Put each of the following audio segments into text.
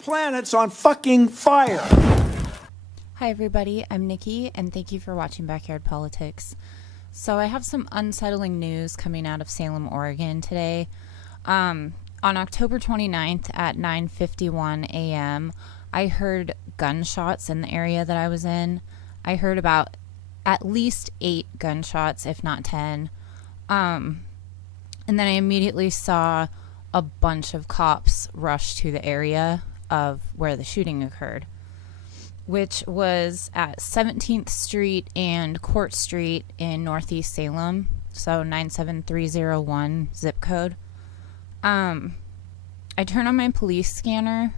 planet's on fucking fire. Hi everybody, I'm Nikki, and thank you for watching Backyard Politics. So I have some unsettling news coming out of Salem, Oregon today. On October 29th at 9:51 a.m., I heard gunshots in the area that I was in. I heard about at least 8 gunshots, if not 10. And then I immediately saw a bunch of cops rush to the area of where the shooting occurred, which was at 17th Street and Court Street in Northeast Salem, so 97301 zip code. I turn on my police scanner,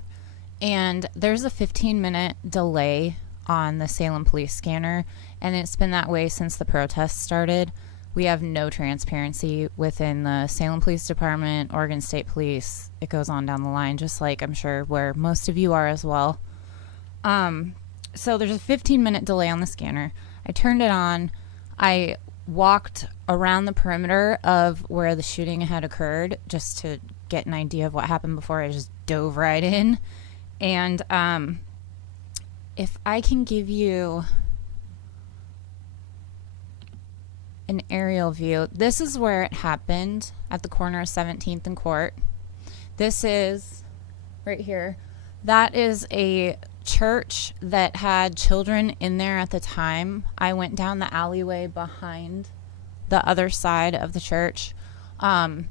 and there's a 15-minute delay on the Salem police scanner, and it's been that way since the protests started. We have no transparency within the Salem Police Department, Oregon State Police. It goes on down the line, just like I'm sure where most of you are as well. So there's a 15-minute delay on the scanner. I turned it on. I walked around the perimeter of where the shooting had occurred just to get an idea of what happened before I just dove right in. And if I can give you an aerial view, this is where it happened at the corner of 17th and Court. This is right here. That is a church that had children in there at the time. I went down the alleyway behind the other side of the church, and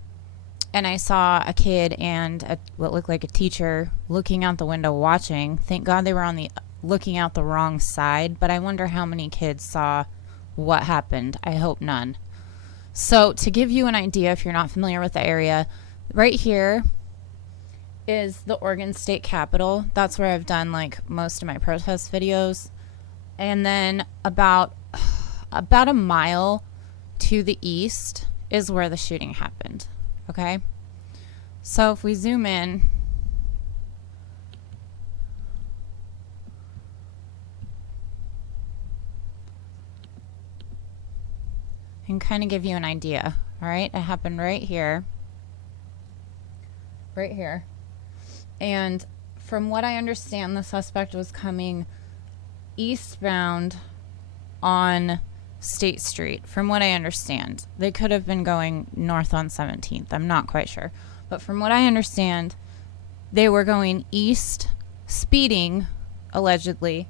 I saw a kid and what looked like a teacher looking out the window watching. Thank God they were looking out the wrong side, but I wonder how many kids saw what happened. I hope none. So to give you an idea, if you're not familiar with the area, right here is the Oregon State Capitol. That's where I've done like most of my protest videos. And then about a mile to the east is where the shooting happened. Okay? So if we zoom in, I can kind of give you an idea. All right? It happened right here. Right here. And from what I understand, the suspect was coming eastbound on State Street. From what I understand, they could have been going north on 17th. I'm not quite sure. But from what I understand, they were going east, speeding, allegedly,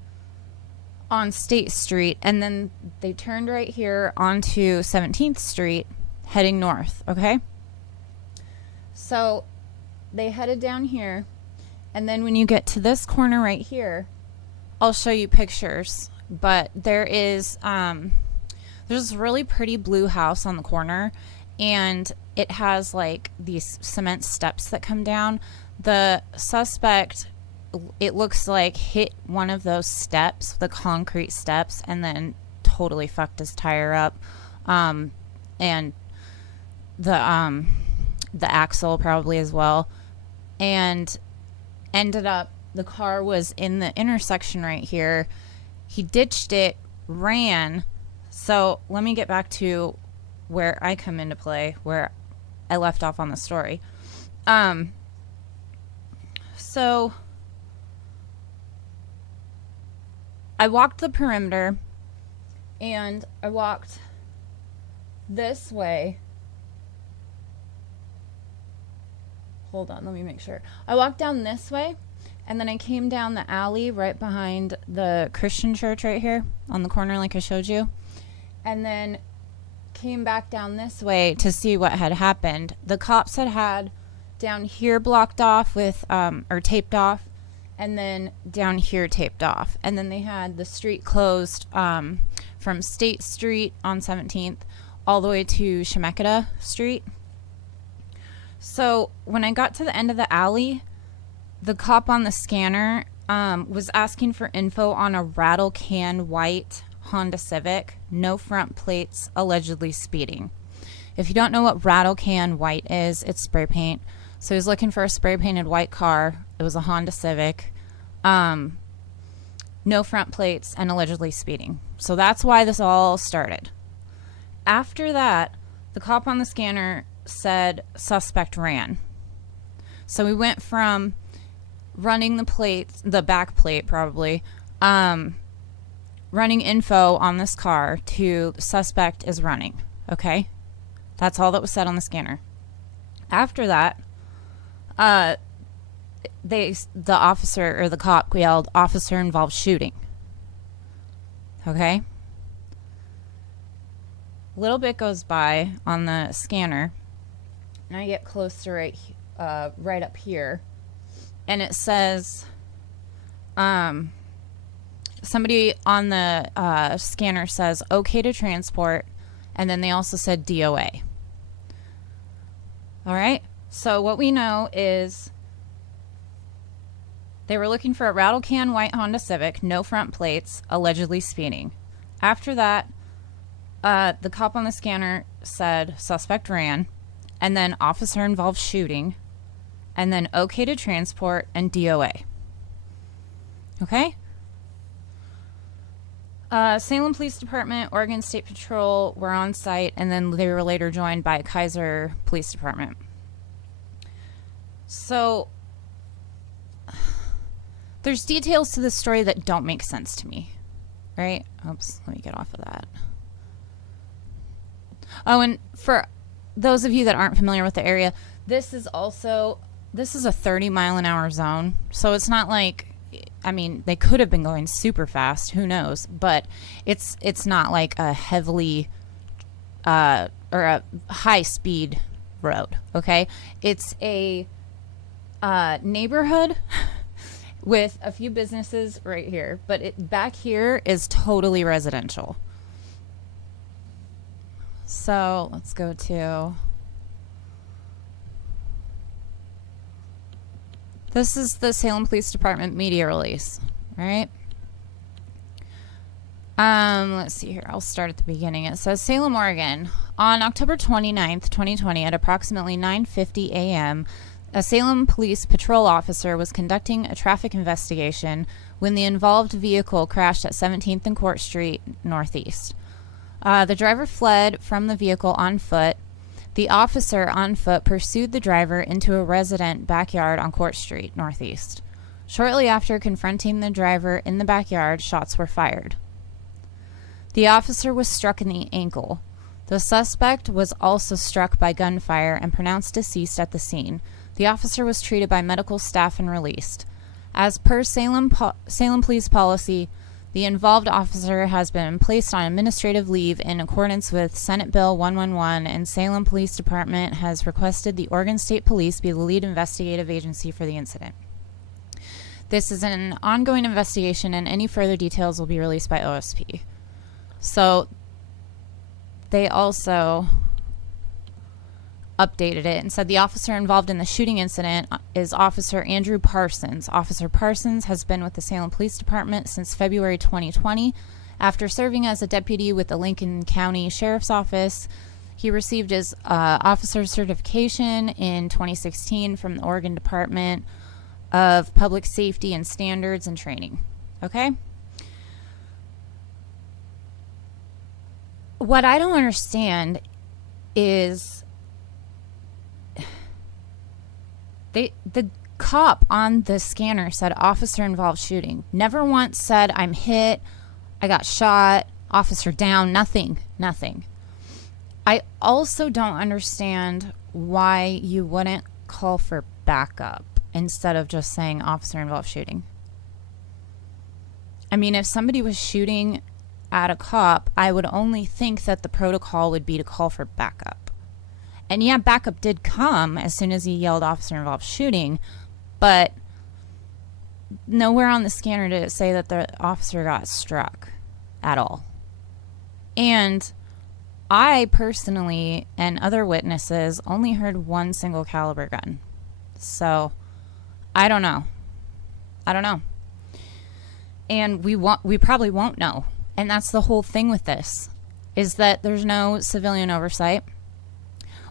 on State Street. And then they turned right here onto 17th Street, heading north. Okay? So they headed down here. And then when you get to this corner right here, I'll show you pictures. But there's this really pretty blue house on the corner, and it has like these cement steps that come down. The suspect, it looks like, hit one of those steps, the concrete steps, and then totally fucked his tire up. And the axle probably as well. And ended up, the car was in the intersection right here. He ditched it, ran. So let me get back to where I come into play, where I left off on the story. So I walked the perimeter, and I walked this way. Hold on, let me make sure. I walked down this way, and then I came down the alley right behind the Christian church right here on the corner like I showed you, and then came back down this way to see what had happened. The cops had down here blocked off with, or taped off, and then down here taped off. And then they had the street closed from State Street on 17th all the way to Chemeketa Street. So when I got to the end of the alley, the cop on the scanner was asking for info on a rattle can white Honda Civic, no front plates, allegedly speeding. If you don't know what rattle can white is, it's spray paint. So he was looking for a spray painted white car. It was a Honda Civic, no front plates, and allegedly speeding. So that's why this all started. After that, the cop on the scanner said suspect ran. So we went from running the back plate probably, running info on this car to the suspect is running. Okay? That's all that was said on the scanner. After that, the officer or the cop yelled, "Officer involved shooting." Okay? A little bit goes by on the scanner, and I get close to right up here, and it says, somebody on the scanner says, "Okay to transport," and then they also said DOA. All right? So what we know is they were looking for a rattle can white Honda Civic, no front plates, allegedly speeding. After that, the cop on the scanner said suspect ran, and then officer involved shooting, and then okay to transport and DOA. Okay? Salem Police Department, Oregon State Patrol were on site, and then they were later joined by Kaiser Police Department. So there's details to this story that don't make sense to me, right? Oops, let me get off of that. Oh, and for those of you that aren't familiar with the area, this is a 30-mile-an-hour zone. So it's not like, I mean, they could have been going super fast, who knows, but it's not like a heavily or a high-speed road, okay? It's a neighborhood with a few businesses right here, but back here is totally residential. So let's go to, this is the Salem Police Department media release, right? Let's see here. I'll start at the beginning. It says, Salem, Oregon. On October 29th, 2020, at approximately 9:50 a.m., a Salem police patrol officer was conducting a traffic investigation when the involved vehicle crashed at 17th and Court Street Northeast. The driver fled from the vehicle on foot. The officer on foot pursued the driver into a resident backyard on Court Street Northeast. Shortly after confronting the driver in the backyard, shots were fired. The officer was struck in the ankle. The suspect was also struck by gunfire and pronounced deceased at the scene. The officer was treated by medical staff and released. As per Salem Police policy, the involved officer has been placed on administrative leave in accordance with Senate Bill 111, and Salem Police Department has requested the Oregon State Police be the lead investigative agency for the incident. This is an ongoing investigation, and any further details will be released by OSP. So they also updated it and said the officer involved in the shooting incident is Officer Andrew Parsons. Officer Parsons has been with the Salem Police Department since February 2020. After serving as a deputy with the Lincoln County Sheriff's Office, he received his officer certification in 2016 from the Oregon Department of Public Safety and Standards and Training. Okay? What I don't understand is the cop on the scanner said officer involved shooting. Never once said I'm hit, I got shot, officer down, nothing. I also don't understand why you wouldn't call for backup instead of just saying officer involved shooting. I mean, if somebody was shooting at a cop, I would only think that the protocol would be to call for backup. And yeah, backup did come as soon as he yelled officer involved shooting, but nowhere on the scanner did it say that the officer got struck at all. And I personally and other witnesses only heard one single caliber gun. So I don't know. And we probably won't know. And that's the whole thing with this, is that there's no civilian oversight.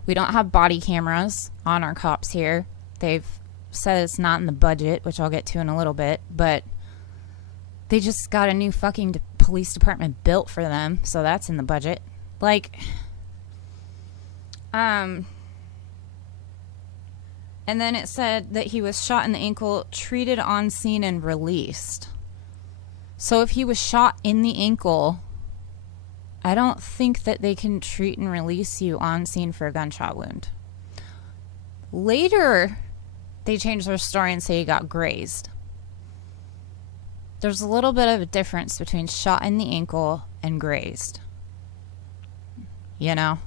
We don't have body cameras on our cops here. They've said it's not in the budget, which I'll get to in a little bit, but they just got a new fucking police department built for them, so that's in the budget. Like, and And then it said that he was shot in the ankle, treated on scene, and released. So if he was shot in the ankle, I don't think that they can treat and release you on scene for a gunshot wound. Later, they changed their story and say he got grazed. There's a little bit of a difference between shot in the ankle and grazed. You know?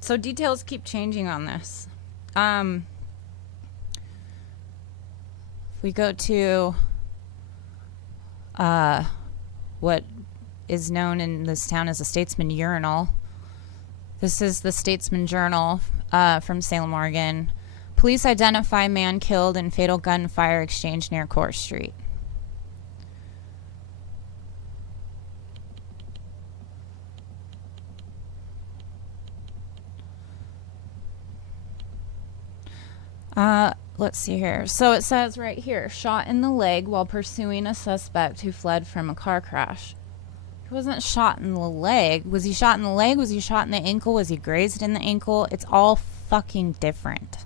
So details keep changing on this. We go to what is known in this town as a Statesman Urinal. This is the Statesman Journal from Salem, Oregon. Police identify man killed in fatal gunfire exchange near Court Street. Let's see here. So it says right here, shot in the leg while pursuing a suspect who fled from a car crash. He wasn't shot in the leg. Was he shot in the leg? Was he shot in the ankle? Was he grazed in the ankle? It's all fucking different.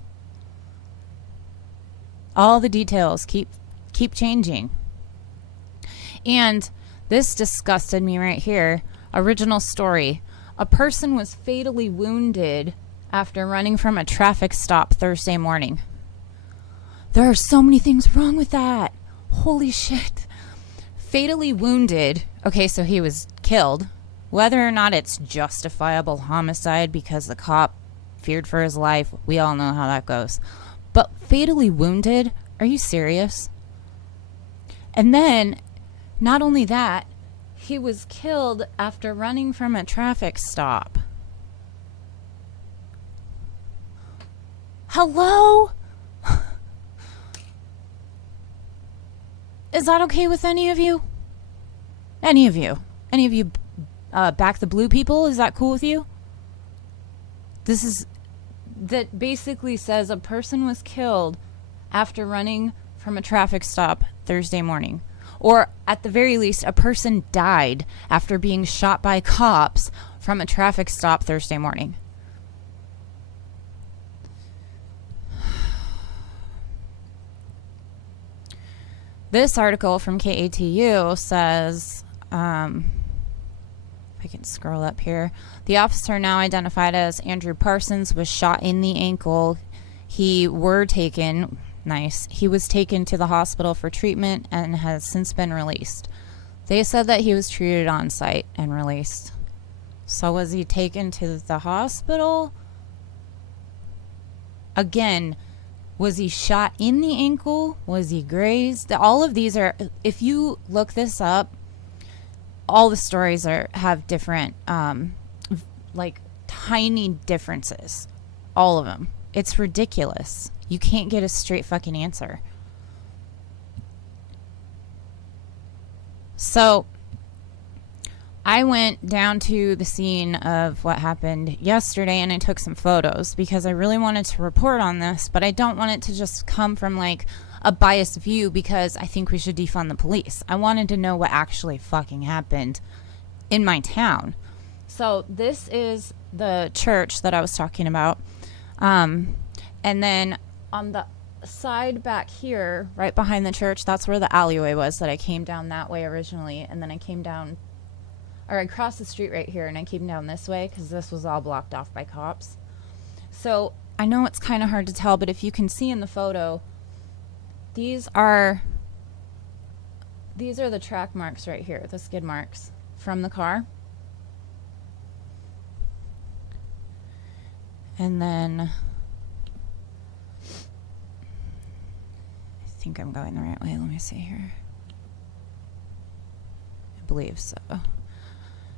All the details keep changing. And this disgusted me right here. Original story. A person was fatally wounded after running from a traffic stop Thursday morning. There are so many things wrong with that. Holy shit. Fatally wounded. Okay, so he was killed. Whether or not it's justifiable homicide because the cop feared for his life, we all know how that goes. But fatally wounded? Are you serious? And then, not only that, he was killed after running from a traffic stop. Hello? Is that okay with any of you? Any of you? Any of you back the blue people? Is that cool with you? This is... That basically says a person was killed after running from a traffic stop Thursday morning. Or at the very least, a person died after being shot by cops from a traffic stop Thursday morning. This article from KATU says, if I can scroll up here, the officer now identified as Andrew Parsons was shot in the ankle. He was taken to the hospital for treatment and has since been released. They said that he was treated on site and released. So was he taken to the hospital? Again, was he shot in the ankle? Was he grazed? All of these are, if you look this up, all the stories have different, like tiny differences. All of them. It's ridiculous. You can't get a straight fucking answer. So, I went down to the scene of what happened yesterday and I took some photos because I really wanted to report on this, but I don't want it to just come from like a biased view because I think we should defund the police. I wanted to know what actually fucking happened in my town. So this is the church that I was talking about. And then on the side back here, right behind the church, that's where the alleyway was that I came down that way originally. And then I came down, or I crossed the street right here and I came down this way because this was all blocked off by cops. So I know it's kind of hard to tell, but if you can see in the photo, these are the track marks right here, the skid marks from the car. And then I think I'm going the right way. Let me see here. I believe so.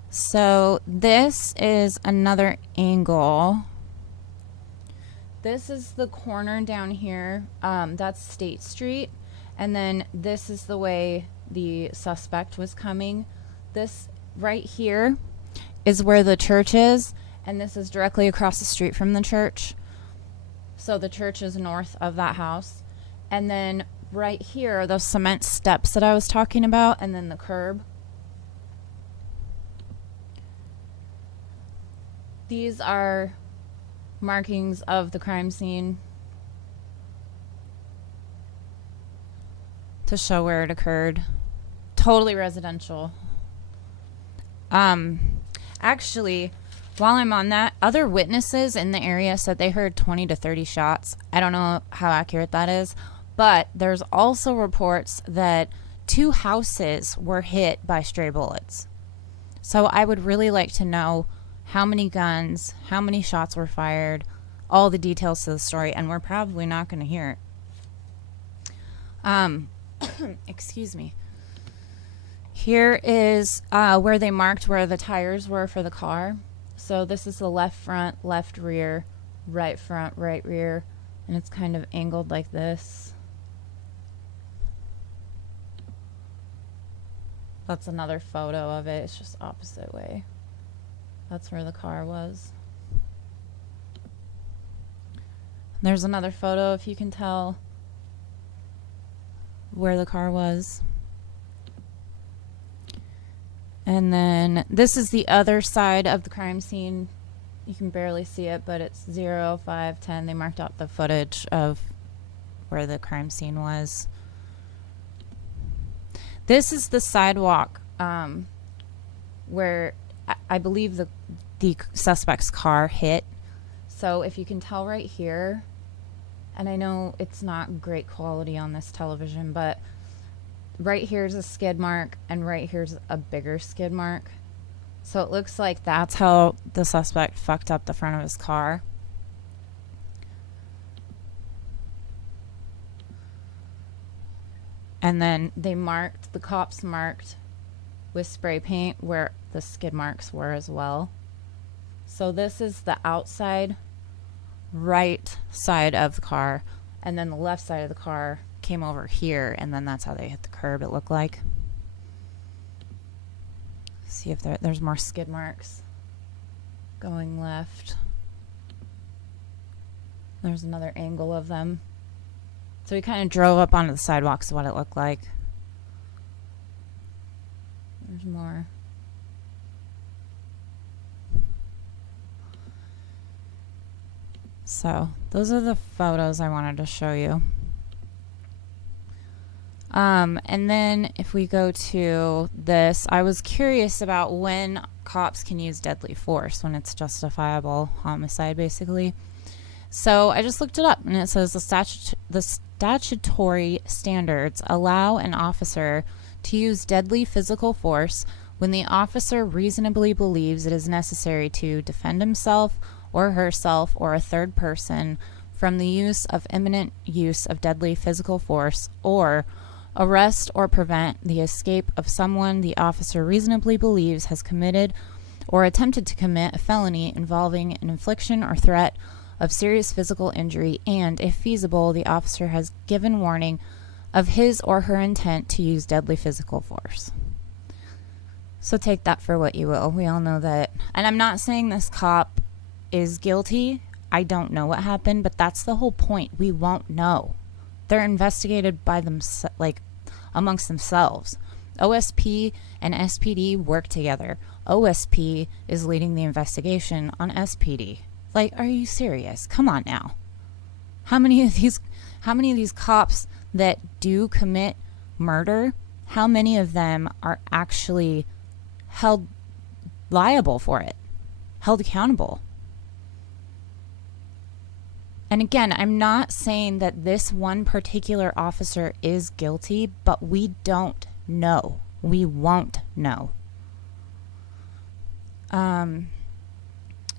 So this is another angle. This is the corner down here. That's State Street. And then this is the way the suspect was coming. This right here is where the church is. And this is directly across the street from the church. So the church is north of that house. And then right here are those cement steps that I was talking about. And then the curb. These are markings of the crime scene to show where it occurred. Totally residential. Actually, while I'm on that, other witnesses in the area said they heard 20 to 30 shots. I don't know how accurate that is, but there's also reports that 2 houses were hit by stray bullets. So I would really like to know how many guns, how many shots were fired, all the details to the story, and we're probably not going to hear it. Excuse me. Here is where they marked where the tires were for the car. So this is the left front, left rear, right front, right rear, and it's kind of angled like this. That's another photo of it. It's just opposite way. That's where the car was. There's another photo, if you can tell where the car was. And then this is the other side of the crime scene. You can barely see it, but it's 0, 5, 10. They marked out the footage of where the crime scene was. This is the sidewalk where I believe the suspect's car hit. So if you can tell right here, and I know it's not great quality on this television, but right here's a skid mark, and right here's a bigger skid mark. So it looks like that's how the suspect fucked up the front of his car. And then the cops marked with spray paint where the skid marks were as well. So this is the outside right side of the car, and then the left side of the car came over here, and then that's how they hit the curb, it looked like. See if there's more skid marks going left. There's another angle of them. So we kind of drove up onto the sidewalk, is what it looked like. There's more. So those are the photos I wanted to show you. And then if we go to this, I was curious about when cops can use deadly force, when it's justifiable homicide, basically. So I just looked it up, and it says the statutory standards allow an officer to use deadly physical force when the officer reasonably believes it is necessary to defend himself or herself or a third person from the use of imminent use of deadly physical force, or arrest or prevent the escape of someone the officer reasonably believes has committed or attempted to commit a felony involving an infliction or threat of serious physical injury, and, if feasible, the officer has given warning of his or her intent to use deadly physical force. So take that for what you will. We all know that. And I'm not saying this cop is guilty. I don't know what happened, but that's the whole point. We won't know. They're investigated by amongst themselves. OSP and SPD work together. OSP is leading the investigation on SPD. Like, are you serious? Come on now. How many of these cops that do commit murder, how many of them are actually held liable for it? Held accountable? And again, I'm not saying that this one particular officer is guilty, but we don't know. We won't know.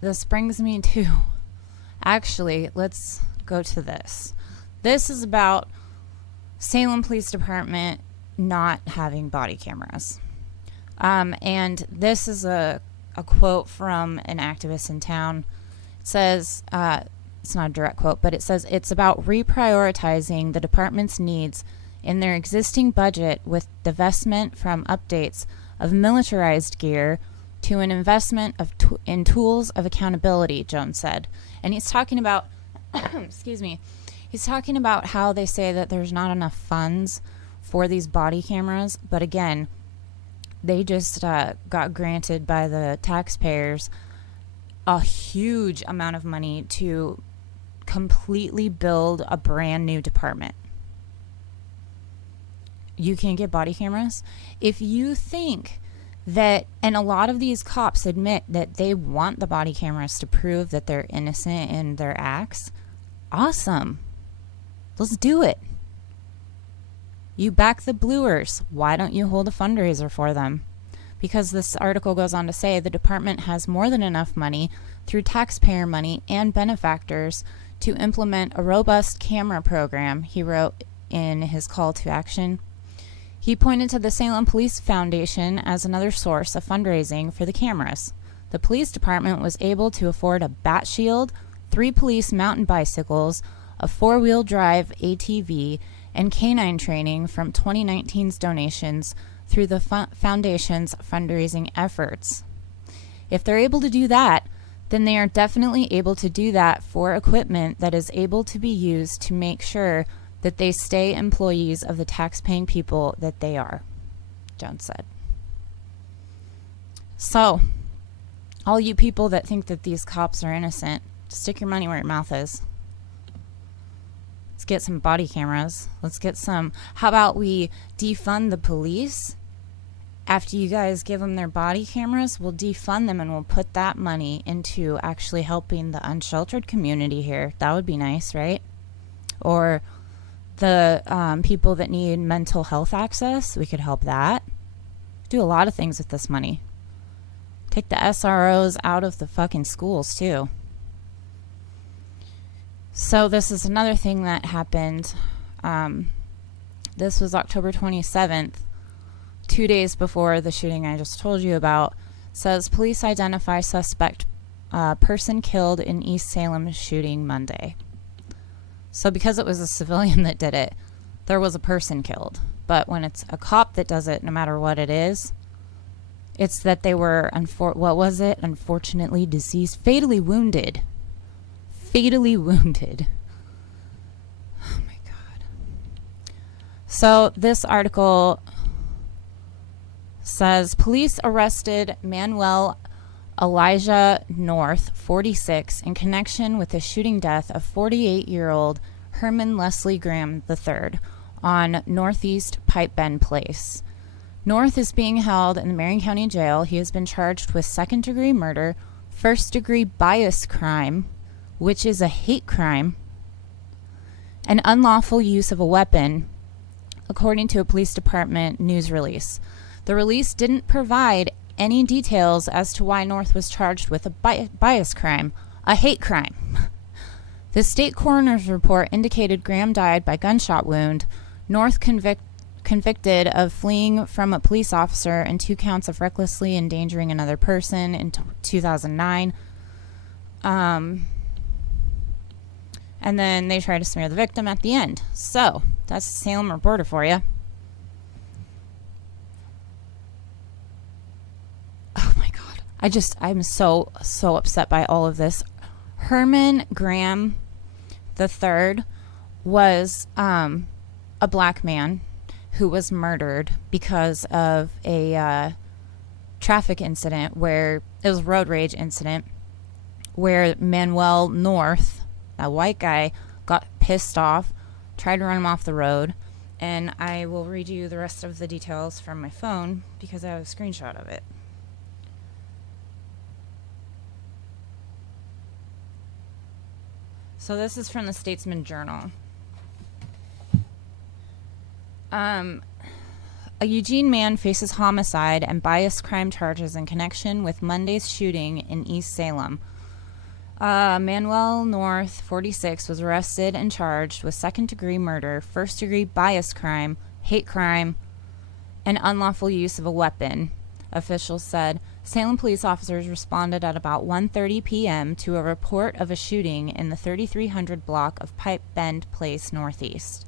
This brings me to, actually, let's go to this. This is about Salem Police Department not having body cameras. And this is a quote from an activist in town. It says, it's not a direct quote, but it says, it's about reprioritizing the department's needs in their existing budget with divestment from updates of militarized gear to an investment in tools of accountability, Jones said. And he's talking about, excuse me, he's talking about how they say that there's not enough funds for these body cameras. But again, they just got granted by the taxpayers a huge amount of money to completely build a brand new department. you can't get body cameras. If you think that, and a lot of these cops admit that they want the body cameras to prove that they're innocent in their acts, awesome. Let's do it. You back the bluers. Why don't you hold a fundraiser for them? Because this article goes on to say the department has more than enough money through taxpayer money and benefactors to implement a robust camera program, he wrote in his call to action. He pointed to the Salem Police Foundation as another source of fundraising for the cameras. The police department was able to afford a bat shield, 3 police mountain bicycles, a 4-wheel drive ATV, and canine training from 2019's donations through the foundation's fundraising efforts. If they're able to do that, then they are definitely able to do that for equipment that is able to be used to make sure that they stay employees of the tax-paying people that they are, Jones said. So, all you people that think that these cops are innocent, stick your money where your mouth is. Let's get some body cameras. Let's get some. How about we defund the police? After you guys give them their body cameras, we'll defund them and we'll put that money into actually helping the unsheltered community here. That would be nice, right? Or the people that need mental health access, we could help that. Do a lot of things with this money. Take the SROs out of the fucking schools, too. So this is another thing that happened. This was October 27th. 2 days before the shooting I just told you about. Says police identify suspect person killed in East Salem shooting Monday. So because it was a civilian that did it, there was a person killed. But when it's a cop that does it, no matter what it is, it's that they were, unfortunately deceased, fatally wounded. Fatally wounded. Oh my God. So this article says police arrested Manuel Elijah North, 46, in connection with the shooting death of 48-year-old Herman Leslie Graham III on Northeast Pipe Bend Place. North is being held in the Marion County Jail. He has been charged with second-degree murder, first-degree bias crime, which is a hate crime, and unlawful use of a weapon, according to a police department news release. The release didn't provide any details as to why North was charged with a bias crime, a hate crime. The state coroner's report indicated Graham died by gunshot wound. North convicted of fleeing from a police officer and 2 counts of recklessly endangering another person in 2009. And then they tried to smear the victim at the end. So, that's the Salem Reporter for you. Oh my God. I'm so upset by all of this. Herman Graham III was a black man who was murdered because of a traffic incident where it was a road rage incident where Manuel North, a white guy, got pissed off, tried to run him off the road, and I will read you the rest of the details from my phone because I have a screenshot of it. So this is from the Statesman Journal. A Eugene man faces homicide and bias crime charges in connection with Monday's shooting in East Salem. Manuel North, 46, was arrested and charged with second-degree murder, first-degree bias crime, hate crime, and unlawful use of a weapon, officials said. Salem police officers responded at about 1:30 p.m. to a report of a shooting in the 3300 block of Pipe Bend Place Northeast.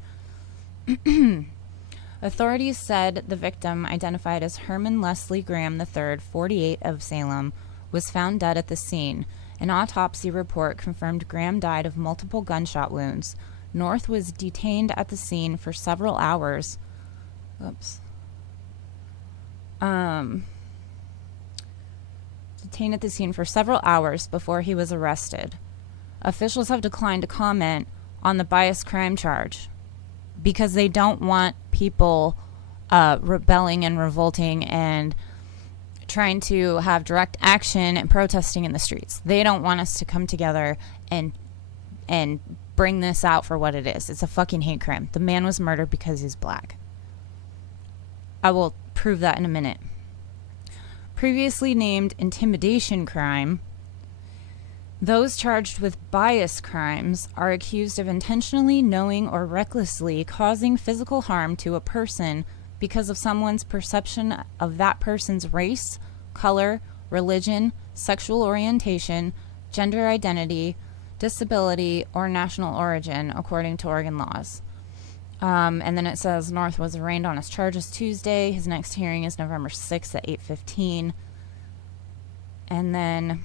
Authorities said the victim, identified as Herman Leslie Graham III, 48, of Salem, was found dead at the scene. An autopsy report confirmed Graham died of multiple gunshot wounds. North was detained at the scene for several hours. Detained at the scene for several hours before he was arrested. Officials have declined to comment on the bias crime charge because they don't want people rebelling and revolting and trying to have direct action and protesting in the streets. They don't want us to come together and bring this out for what it is. It's a fucking hate crime. The man was murdered because he's black. I will prove that in a minute. Previously named intimidation crime, those charged with bias crimes are accused of intentionally, knowing, or recklessly causing physical harm to a person because of someone's perception of that person's race, color, religion, sexual orientation, gender identity, disability, or national origin, according to Oregon laws. And then it says North was arraigned on his charges Tuesday. His next hearing is November 6th at 8:15. And then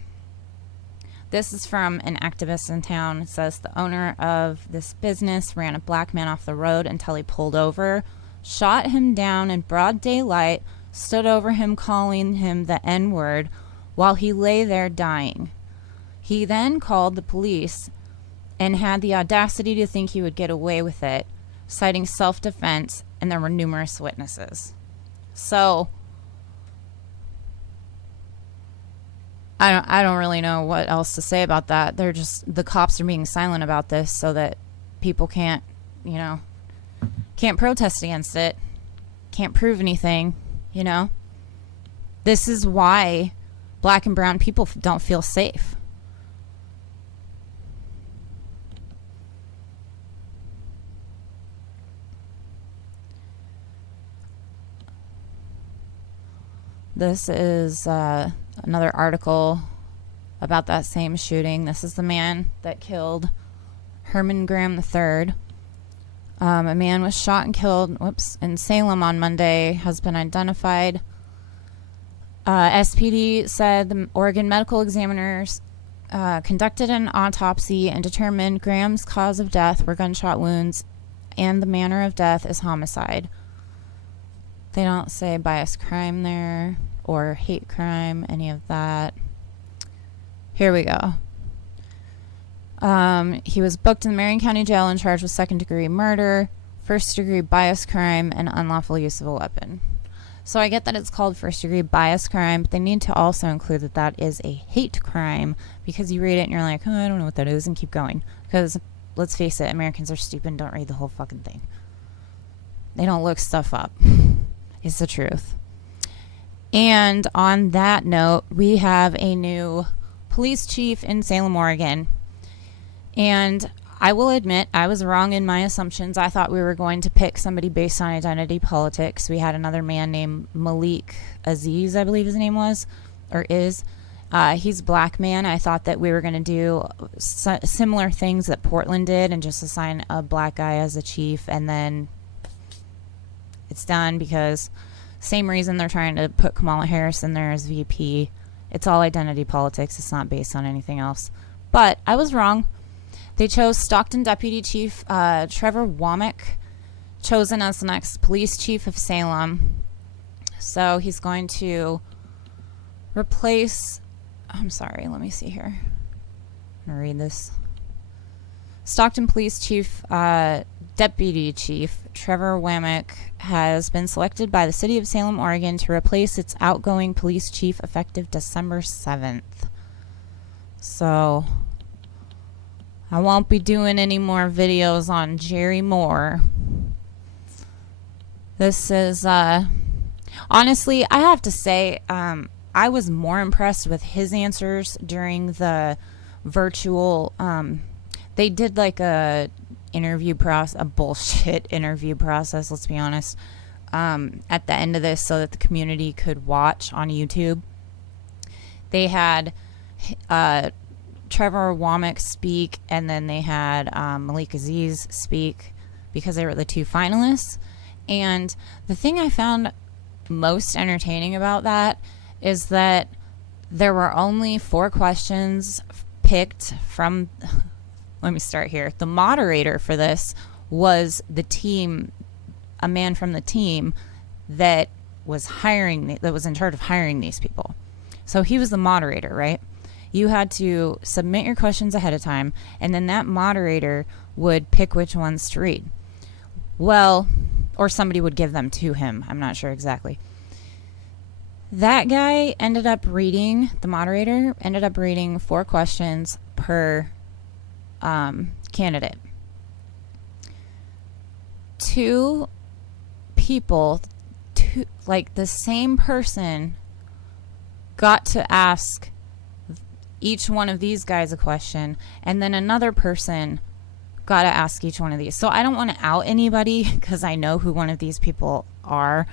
this is from an activist in town. It says the owner of this business ran a black man off the road until he pulled over, shot him down in broad daylight, stood over him calling him the N-word while he lay there dying. He then called the police and had the audacity to think he would get away with it, citing self-defense, and there were numerous witnesses. So I don't really know what else to say about that. They're just, the cops are being silent about this so that people can't protest against it, can't prove anything, This is why black and brown people don't feel safe. This is another article about that same shooting. This is the man that killed Herman Graham III. A man was shot and killed in Salem on Monday, has been identified. SPD said the Oregon medical examiners conducted an autopsy and determined Graham's cause of death were gunshot wounds and the manner of death is homicide. They don't say bias crime there or hate crime, any of that. Here we go. He was booked in the Marion County Jail and charged with second-degree murder, first-degree bias crime, and unlawful use of a weapon. So I get that it's called first-degree bias crime, but they need to also include that that is a hate crime, because you read it and you're like, oh, I don't know what that is, and keep going. Because, let's face it, Americans are stupid and don't read the whole fucking thing. They don't look stuff up. It's the truth. And on that note, we have a new police chief in Salem, Oregon. And I will admit, I was wrong in my assumptions. I thought we were going to pick somebody based on identity politics. We had another man named Malik Aziz, I believe his name was, or is. He's a black man. I thought that we were going to do similar things that Portland did and just assign a black guy as a chief, and then it's done, because same reason they're trying to put Kamala Harris in there as VP. It's all identity politics. It's not based on anything else. But I was wrong. They chose Stockton Deputy Chief Trevor Womack, chosen as the next police chief of Salem. So he's going to replace... I'm sorry, let me see here. I'm going to read this. Stockton Police Chief Deputy Chief Trevor Womack has been selected by the City of Salem, Oregon to replace its outgoing police chief effective December 7th. So I won't be doing any more videos on Jerry Moore. This is, honestly, I have to say, I was more impressed with his answers during the virtual, they did like a bullshit interview process, let's be honest, at the end of this so that the community could watch on YouTube. They had Trevor Womack speak, and then they had Malik Aziz speak, because they were the two finalists. And the thing I found most entertaining about that is that there were only 4 questions picked from... Let me start here. The moderator for this was the team, a man from the team that was that was in charge of hiring these people. So he was the moderator, right? You had to submit your questions ahead of time, and then that moderator would pick which ones to read. Well, or somebody would give them to him. I'm not sure exactly. That guy ended up reading, the moderator ended up reading 4 questions per candidate. 2 people, like the same person, got to ask each one of these guys a question, and then another person got to ask each one of these. So I don't want to out anybody because I know who one of these people are,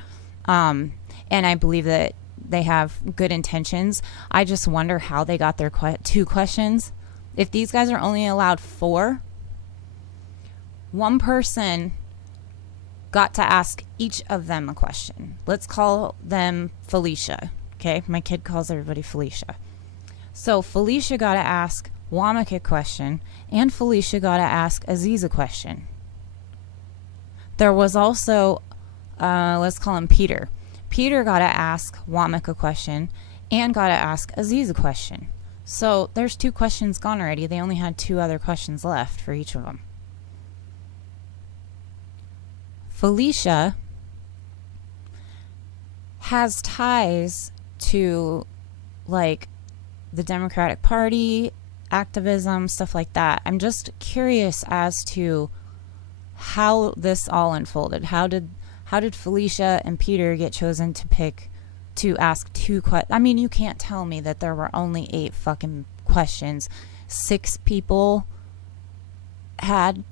and I believe that they have good intentions. I just wonder how they got their 2 questions. If these guys are only allowed 4, one person got to ask each of them a question. Let's call them Felicia. Okay, my kid calls everybody Felicia. So Felicia got to ask Womack a question, and Felicia got to ask Aziz a question. There was also, let's call him Peter. Peter got to ask Womack a question and got to ask Aziz a question. So there's 2 questions gone already. They only had 2 other questions left for each of them. Felicia has ties to, like, the Democratic Party, activism, stuff like that. I'm just curious as to how this all unfolded. How did Felicia and Peter get chosen to ask 2 questions? I mean, you can't tell me that there were only 8 fucking questions 6 people had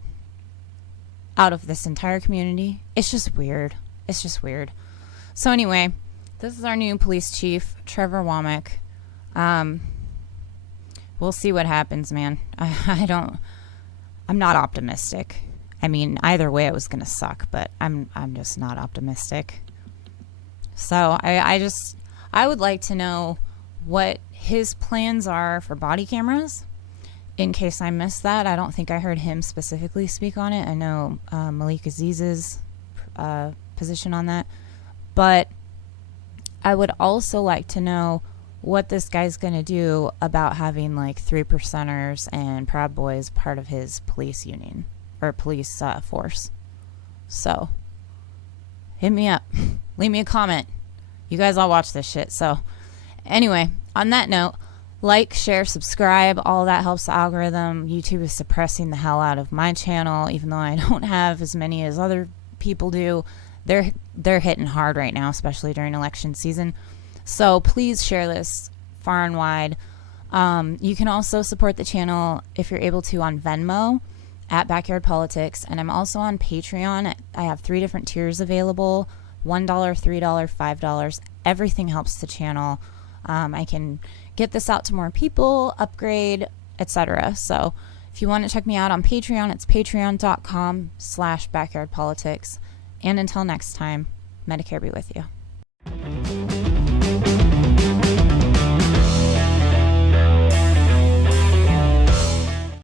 out of this entire community. It's just weird. It's just weird. So anyway, this is our new police chief, Trevor Womack. We'll see what happens, man. I'm not optimistic. I mean, either way it was going to suck, but I'm just not optimistic. So I would like to know what his plans are for body cameras. In case I missed that, I don't think I heard him specifically speak on it. I know Malik Aziz's position on that. But I would also like to know what this guy's going to do about having like 3%ers and Proud Boys part of his police union or police force. So hit me up. Leave me a comment. You guys all watch this shit. So anyway, on that note, like, share, subscribe. All that helps the algorithm. YouTube is suppressing the hell out of my channel, even though I don't have as many as other people do. They're hitting hard right now, especially during election season. So please share this far and wide. You can also support the channel if you're able to on Venmo at Backyard Politics. And I'm also on Patreon. I have 3 different tiers available. $1, $3, $5. Everything helps the channel. I can get this out to more people, upgrade, etc. So if you want to check me out on Patreon, it's patreon.com/backyardpolitics. And until next time, Medicare be with you.